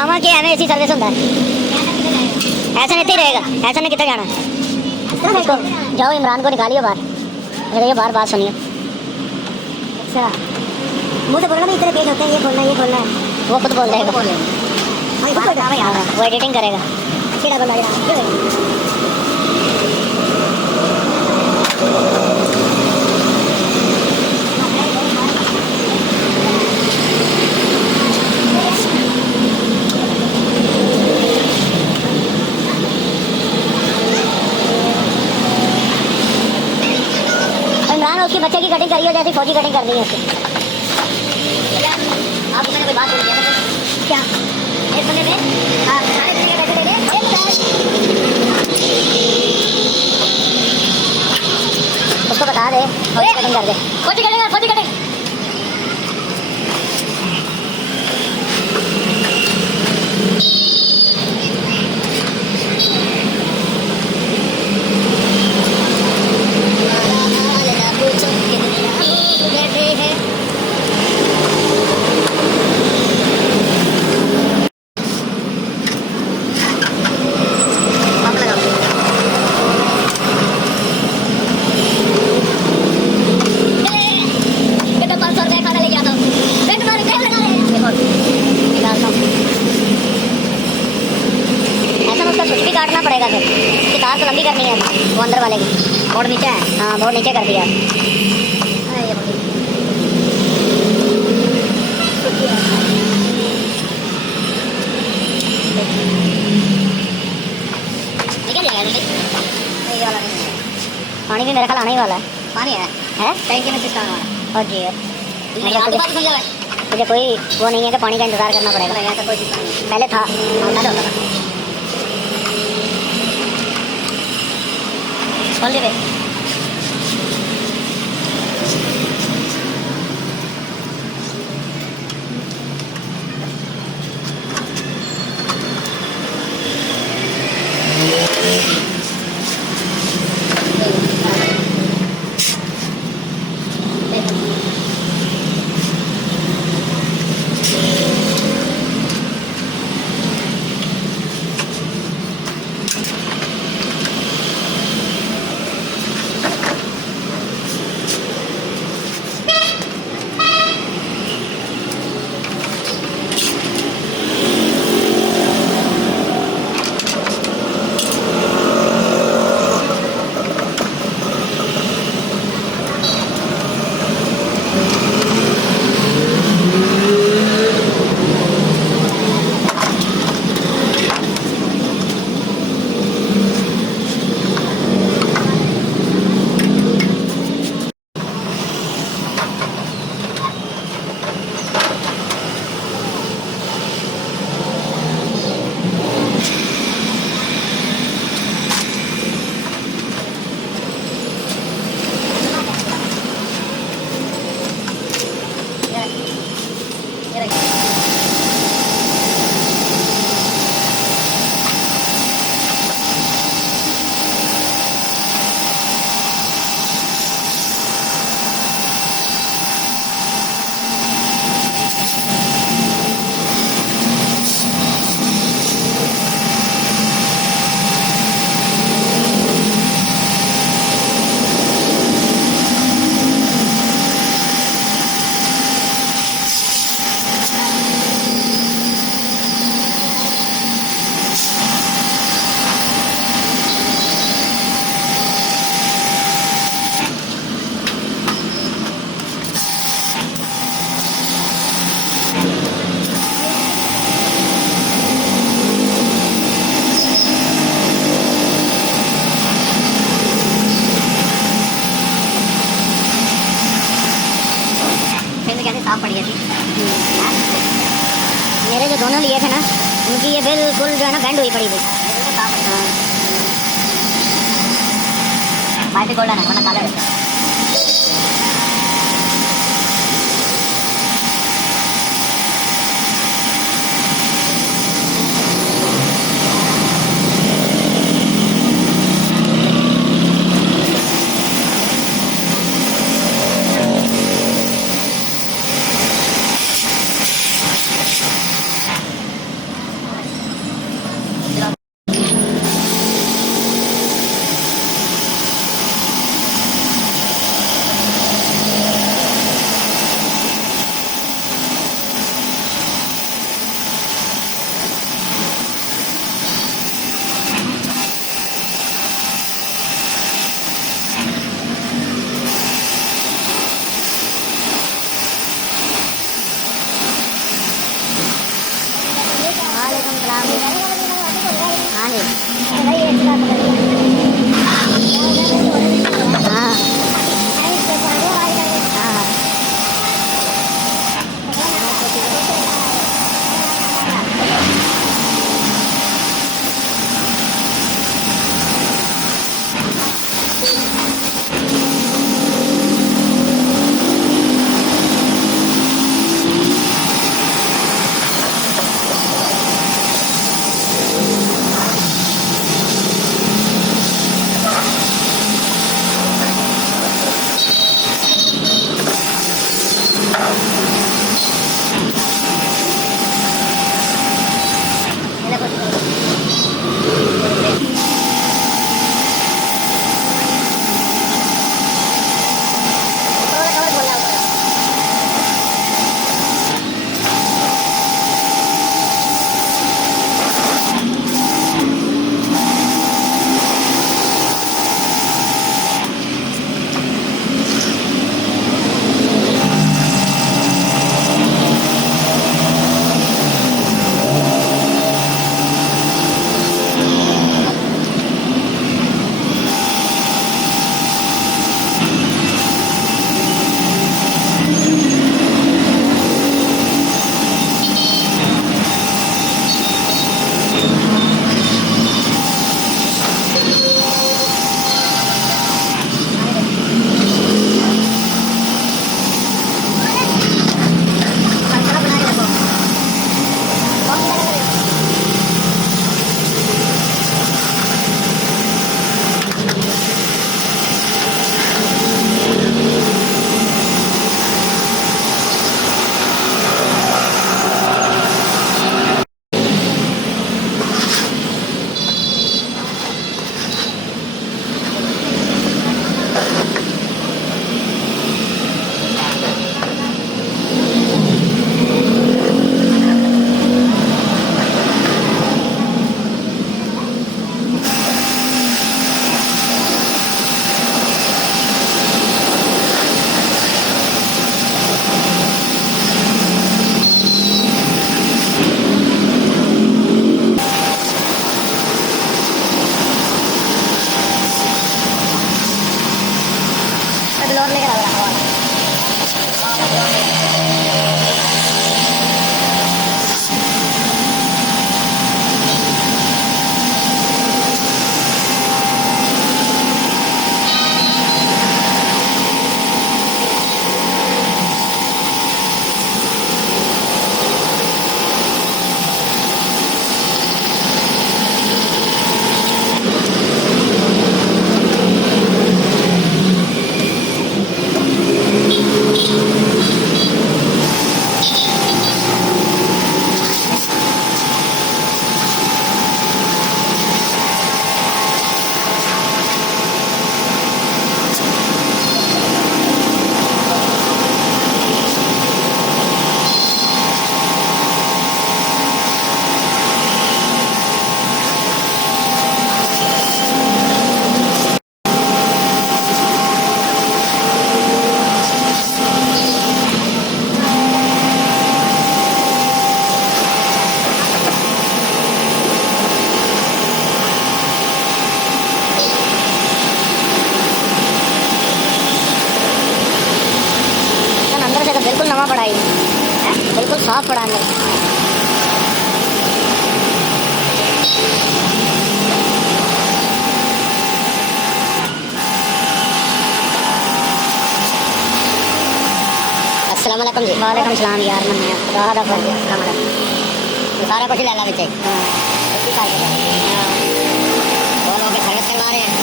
आवा कि एवं एसी सर्विस होंगे ऐसा नहीं रहेगा ऐसा नहीं कितना जाना इसको जाओ इमरान को निकालिए बाहर ये बाहर बात सुनिए अच्छा मुझे बोलना भी इतने पेज होते हैं ये खोलना है वो खुद बोल रहेगा वो एडिटिंग करेगा क्या बोला इमरान उसके बच्चे की कटिंग करी हो जैसे फौजी कटिंग कर दी है उसकी आप मैंने कोई बात बोल दिया क्या एक बंदे में सारे बंदे के पैसे दे दे उसको बता दे फौजी कटिंग कर दे फौजी कटिंग काटना पड़ेगा फिर इसकी तार तो लंबी करनी है वो अंदर वाले की बोर्ड नीचे है हाँ बोर्ड नीचे कर दिया पानी भी मेरे ख्याल आने ही वाला है पानी है टैंकी में सिस्टम और जी मुझे कोई वो नहीं है कि पानी का इंतज़ार करना पड़ेगा पहले था खोल दे साफ पड़ी थी मेरे जो दोनों लिए थे ना उनकी ये बिल्कुल जो है ना बैंड हुई पड़ी थी भाई से गोल्डन है वरना काला रहता है सलाम जी। हाँ जी। हाँ हाँ। और लेकर आ रहा हूँ। अंदर से तो बिल्कुल नवा पड़ा है, बिल्कुल साफ पड़ा अंदर। अस्सलाम वालेकुम जी। वालेकुम सलाम यार, मन है राह दा फर्ज। अस्सलाम वालेकुम। सारा कुछ ले ला बच्चे। हां इसी का है। हां वो लोग सर्विस करवा रहे हैं।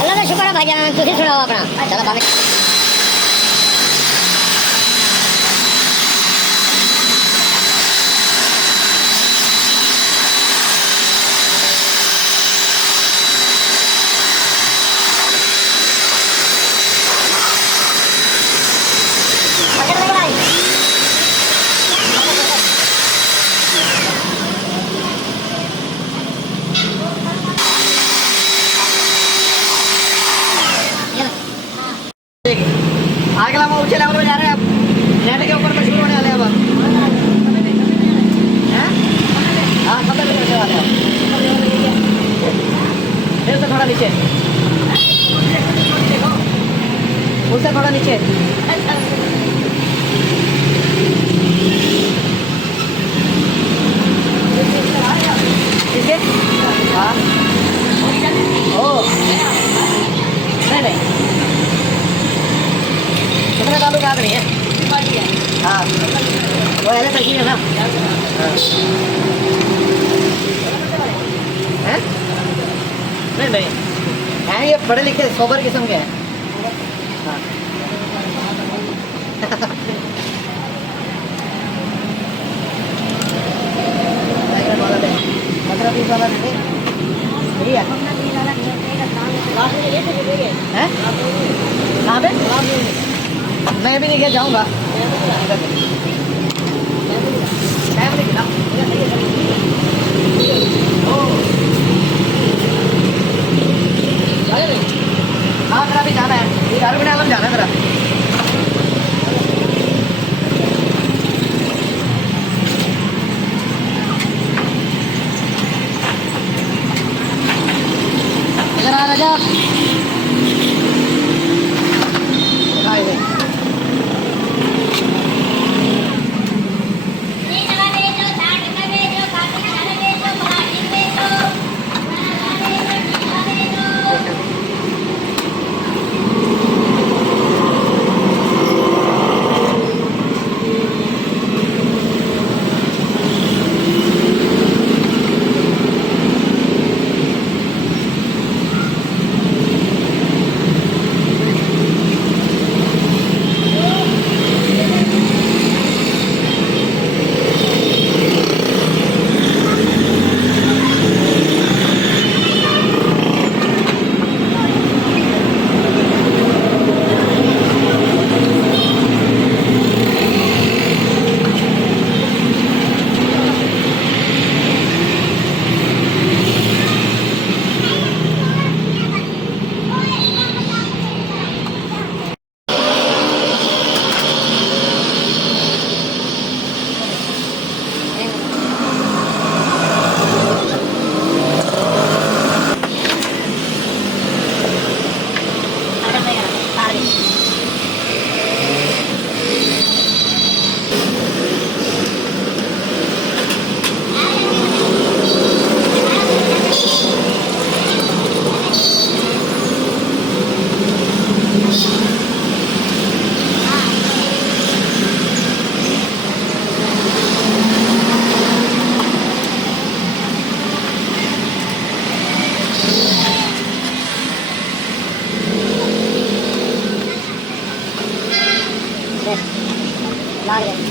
अल्लाह का शुक्र है भाईजान, तुसी सुनाओ अपना। चलो भाभी ठीक है। अगला हम ऊंचे लेवल पे जा रहे हैं अब नेट के ऊपर मशहूर होने वाले हैं अब हैं हाँ कब तक करने वाले हैं फिर से थोड़ा नीचे उससे थोड़ा नीचे ठीक है हाँ ओ नहीं कितने चालू याद नहीं है हाँ वो ऐसे तक ही है ना हैं नहीं हैं ये पढ़े लिखे सोबर किस्म के हैं हाँ वाला दे 15-20 वाला दे यही है हैं कहाँ पे मैं भी नहीं गया जाऊँगा हाँ तेरा भी जाना है ये दारू आलम जाना है तेरा इधर आ राजा ला